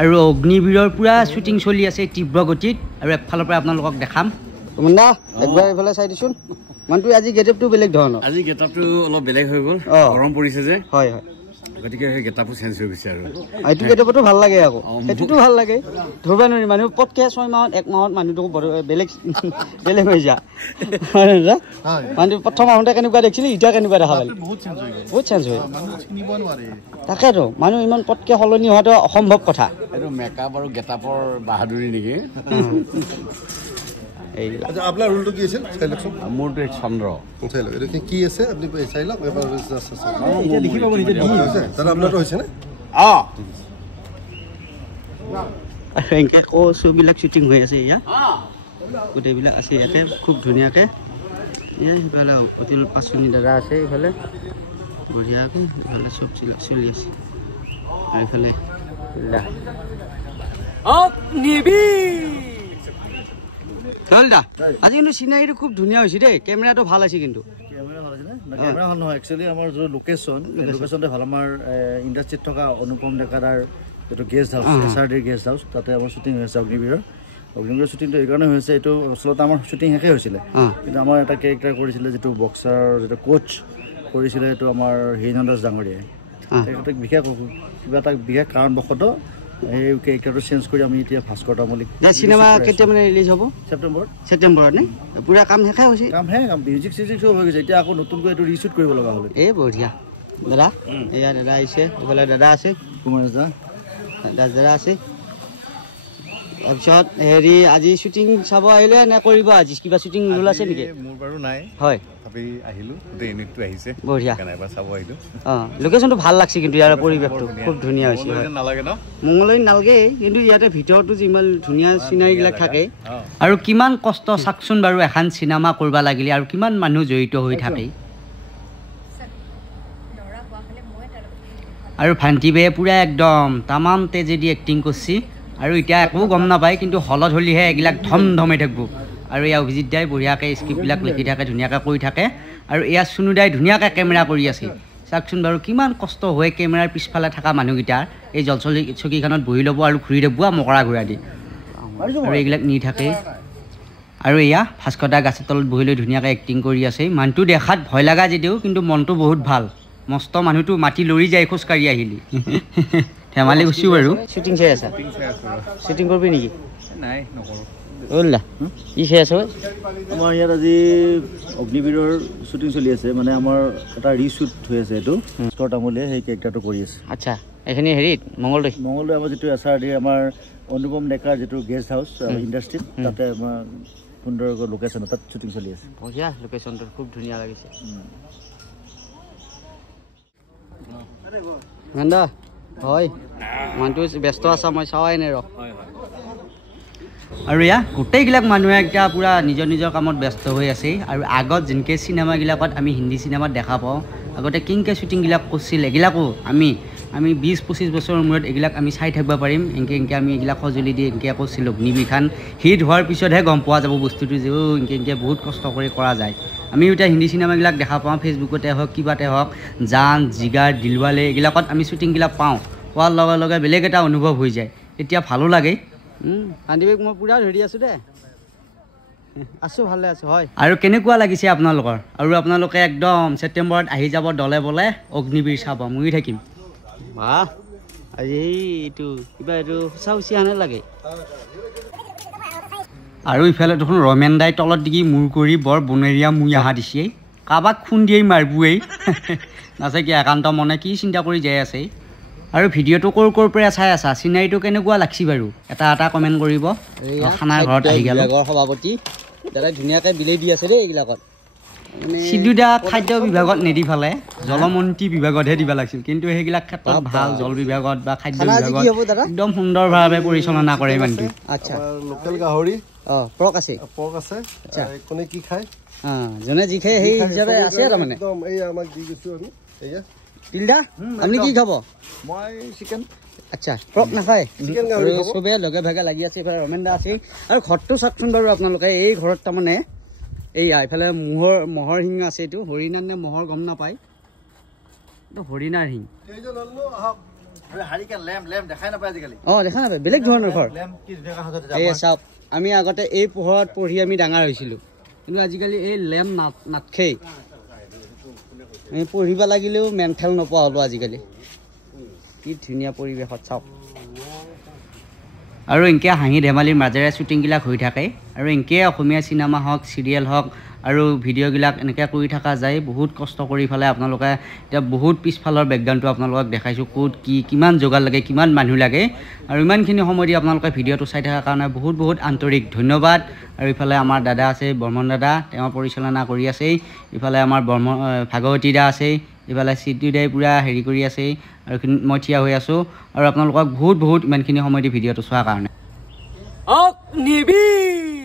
আৰু অগ্নিবীৰৰ পুৰা শ্বুটিং চলি আছে তীব্ৰ গতিত আৰু একফালৰ পৰা আপোনালোকক দেখাম মুন্না একবাৰ এইফালে চাই দিছোন মানটো আজি গেটআপটো বেলেগ ধৰণৰ আজি গেটআপটো অলপ বেলেগ হৈ গ'ল গৰম পৰিছে যে হয় হয় গতিকে সেই গেটআপটো চেঞ্জ হৈ গৈছে আৰু এইটো গেটআপটো ভাল লাগে আকৌ এটোটো ভাল লাগে ধৰবা নৰি মানুহ পটকে 6 মাহত 1 মাহত মানুহটো বেলেগ বেলেগ হৈ যা মানে প্ৰথম আহোঁতে কেনেকুৱা দেখিলি ইটা কেনেকুৱা দেখা পালি বহুত চেঞ্জ হৈ মানুহ চিনিব নোৱাৰে তাকেতো মানুহ ইমান পটকে হলনি হোৱাটো অসম্ভৱ কথা এইটো মেকআপ আৰু গেটআপৰ বাহাদুৰি নেকি আচ্ছা আপনাৰ ৰুলটো কি আছে চাই লকছন মোৰটো চন্দ্ৰ চাই লক এটা কি আছে আপনি চাই লক এবাৰ জাস্ট আছে এটা দেখি পাব নিজে কি আছে তার আপনারটো হৈছে না এনেকে কোবিলাক শ্বুটিং হৈ আছে ইয়া গোটেইবিলাক আছে ইয়াতে খুব ধুনীয়াকে এইফালে অতিল পাচনি দাদা আছে এইফালে বঢ়িয়াকে এইফালে চব চলি আছে এইফালে চলদা আজি কিন্তু চিনাৰীটো খুব ধুনীয়া হৈছে দেই কেমেৰাটো ভাল আছে কিন্তু কেমেৰা ভাল আছে না কেমেৰা ভাল নহয় একচুয়ালি আমাৰ যে লোকেশনতে ভাল আমাৰ ইন্ডাষ্ট্ৰিত থকা অনুপম ডেকাদাৰ যেটো গেষ্ট হাউস এসআৰডি গেষ্ট হাউস তাতে আমাৰ শুটিং হৈছে অগ্নিবীৰৰ শুটিংটো এই কাৰণে হৈছে এইটো আসলতে আমাৰ শুটিং শেষে হৈছিলে কিন্তু আমাৰ এটা ক্যাৰেক্টাৰ কৰিছিলে যেটো বক্সাৰ যেটো কোচ কৰিছিলে এইটো আমাৰ হিৰণ দাস ডাঙৰীয়া এটা বিশেষ কিবা এটা বিশেষ কাৰণবশত এই ক্যাৰেক্টাৰটো চেঞ্জ কৰি আমি এতিয়া ভাস্কৰ তামলিক সিনেমা কেতিয়া মানে ৰিলিজ হ'ব সেপ্টেম্বৰত নে পুৰা কাম শেষে হৈছে কাম মিউজিক সিজিক সব হৈ গৈছে এতিয়া আকৌ নতুনকৈ এইটো ৰিশুট কৰিব লগা হ'ল এই বঢ়িয়া দাদা এয়া দাদা আহিছে ওফালে দাদা আছে কুমাৰ দাদা আছে তাৰপিছত হেৰি আজি শ্বুটিং চাব আহিলে নে কৰিব আজি কিবা শ্বুটিং ৰুল আছে নেকি মোৰ বাৰু নাই হয় ভাবি আহিলো গোটেই ইউনিটটো আহিছে বঢ়িয়া কেনেবা চাব আহিলো লোকেশনটো ভাল লাগছে কিন্তু ইয়াৰ পৰিৱেশটো খুব ধুনীয়া হৈছে নালাগে ন মংগলদৈ নালগে কিন্তু ইয়াতে ভিতৰটো যিমান ধুনীয়া চিনাৰীবিলাক থাকে আৰু কিমান কষ্ট চাকচোন বাৰু এখন চিনেমা কৰিব লাগিলে আৰু কিমান মানুহ জড়িত হৈ থাকে আৰু ভান্তিবে পুৰা একদম তামাম তেজেদি এক্টিং কৰিছে আৰু এতিয়া একো গম নাপায় কিন্তু হলত হলিহে এইবিলাক ধমধমাই থাকিব আৰু এয়া অভিজিত দাই বঢ়িয়াকৈ স্ক্ৰিপ্টবিলাক লিখি থাকে ধুনীয়াকৈ কৰি থাকে আৰু এয়া সুনুদাই ধুনীয়াকৈ কেমেৰা কৰি আছে চাকচোন বাৰু কিমান কষ্ট হয় কেমেৰাৰ পিছফালে থকা মানুহকেইটাৰ এই জলচলী চকীখনত বহি ল'ব আৰু ঘূৰি ল'ব মকৰা ঘূৰা দি আৰু এইবিলাক নি থাকে আৰু এয়া ভাস্কৰদা গাছৰ তলত বহি লৈ ধুনীয়াকৈ এক্টিং কৰি আছে মানুহটো দেখাত ভয় লগা যদিও কিন্তু মনটো বহুত ভাল মস্ত মানুহটো মাটি লৰি যায় খোজকাঢ়ি আহিলি ধেমালি গৈছোঁ বাৰু শ্বুটিং চাই আছা শ্বুটিং কৰিবি নেকি নাই নকৰোঁ ওলা কি চাই আছ আমাৰ ইয়াত আজি অগ্নিবীৰৰ শ্বুটিং চলি আছে মানে আমাৰ এটা ৰিশুট হৈ আছে এইটো ভাস্কৰ তামলিয়ে সেই ক্যাৰেক্টাৰটো কৰি আছে আচ্ছা এইখিনি হেৰিত মংগলদৈ আমাৰ যেটো এসআৰডি আমাৰ অনুপম ডেকাৰ যেটো গেষ্ট হাউস ইন্ডাষ্ট্ৰি তাতে আমাৰ সুন্দৰ লোকেশন তাত শ্বুটিং চলি আছে বঢ়িয়া লোকেশনটো খুব ধুনীয়া লাগিছে গন্দা হয় মানুহটো ব্যস্ত আছা মই চাৱাই নাই ৰ আৰু এয়া গোটেইবিলাক মানুহে এতিয়া পুৰা নিজৰ নিজৰ কামত ব্যস্ত হৈ আছে আৰু আগত যেনেকৈ চিনেমাবিলাকত আমি হিন্দী চিনেমাত দেখা পাওঁ আগতে কেনেকৈ শ্বুটিংবিলাক কৰিছিল এইবিলাকো আমি 20-25 বছৰৰ মূৰত এইবিলাক আমি চাই থাকিব পাৰিম এনেকৈ আমি এইবিলাক সঁজুলি দি এনেকৈ কৰিছিলোঁ অগ্নিবীৰখন হিট হোৱাৰ পিছতহে গম পোৱা যাব বস্তুটো যে এনেকৈ বহুত কষ্ট কৰি কৰা যায় আমি এতিয়া হিন্দী চিনেমাবিলাক দেখা পাওঁ ফেচবুকতে হওক কিবাতে হওক জান জিগাৰ দিলৱালে এইবিলাকত আমি শ্বুটিংবিলাক পাওঁ পোৱাৰ লগে লগে বেলেগ এটা অনুভৱ হৈ যায় তেতিয়া ভালো লাগে কান্দিবেক মই পুৰা ধৰি আছোঁ দে আছোঁ ভালে আছোঁ হয় আৰু কেনেকুৱা লাগিছে আপোনালোকৰ আৰু আপোনালোকে একদম ছেপ্টেম্বৰত আহি যাব দলে বলে অগ্নিবীৰ চাব মই থাকিম বাহ আজি এইটো কিবা এইটো সঁচা উচিয়ানে লাগে আৰু ইফালে দেখোন ৰমেন দাই তলত দিগি মূৰ কৰি বৰ বনেৰীয়া মুই আহা দিছে কাৰোবাক খুন দিয়েই মাৰিবই নাছে কি একান্ত মনে কি চিন্তা কৰি যাই আছে আৰু ভিডিঅ'টো ক'ৰ পৰা চাই আছা চিনাৰীটো কেনেকুৱা লাগছি বাৰু এটা কমেণ্ট কৰিব খানাৰ ঘৰত আহি গ'ল সভাপতি দাদা ধুনীয়াকৈ বিলাই দি আছে দেই এইবিলাকত চিদুদা খাদ্য বিভাগত নেদি ফালে জলমন্ত্ৰী বিভাগতহে দিব লাগিছিল কিন্তু সেইবিলাক ক্ষেত্ৰত ভাল জল বিভাগত বা খাদ্য বিভাগত একদম সুন্দৰভাৱে পৰিচালনা কৰে মানুহটো আচ্ছা লোকেল গাহৰি পৰ্ক আছে আচ্ছা কোনে কি খায় যোনে যি খায় সেই হিচাপে আছে তাৰমানে একদম এই আমাক দি গৈছোঁ আমি এয়া তিলদা আপুনি কি খাব মই চিকেন আচ্ছা পৰ্ক নাখায় চিকেন গাহৰি চবে লগে ভাগে লাগি আছে এইফালে ৰমেন দা আছে আৰু ঘৰটো চাওকচোন বাৰু আপোনালোকে এই ঘৰত তাৰমানে এইয়া এইফালে মহৰ শিং আছে এইটো হৰিণাৰ নে মহৰ গম নাপায় এইটো হৰিণাৰ শিং হাৰিকেন লেম্প দেখাই নাপায় আজিকালি দেখা নাপায় বেলেগ ধৰণৰ ঘৰ লেম্প কি ধুনীয়াকৈ সজাইছে এই চাওক আমি আগতে এই পোহৰত পঢ়ি আমি ডাঙৰ হৈছিলোঁ কিন্তু আজিকালি এই লেম্প নাথাকেই আমি পঢ়িব লাগিলেও মেণ্টেল নোপোৱা হ'লোঁ আজিকালি কি ধুনীয়া পৰিৱেশত চাওক আৰু এনেকৈ হাঁহি ধেমালিৰ মাজেৰে শ্বুটিংবিলাক হৈ থাকে আৰু এনেকৈ অসমীয়া চিনেমা হওক চিৰিয়েল হওক আৰু ভিডিঅ'বিলাক এনেকৈ কৰি থকা যায় বহুত কষ্ট কৰি পেলাই আপোনালোকে এতিয়া বহুত পিছফালৰ বেকগ্ৰাউণ্ডটো আপোনালোকক দেখাইছোঁ ক'ত কি কিমান যোগাৰ লাগে কিমান মানুহ লাগে আৰু ইমানখিনি সময় দি আপোনালোকে ভিডিঅ'টো চাই থকাৰ কাৰণে বহুত বহুত আন্তৰিক ধন্যবাদ আৰু ইফালে আমাৰ দাদা আছে বৰ্মন দাদা তেওঁ পৰিচালনা কৰি আছেই ইফালে আমাৰ ভাগৱতী দা আছেই ইফালে চিটু দাই পূৰা হেৰি কৰি আছেই আৰু মই থিয় হৈ আছোঁ আৰু আপোনালোকক বহুত বহুত ইমানখিনি সময় দি ভিডিঅ'টো চোৱাৰ কাৰণে অগ্নিবীৰ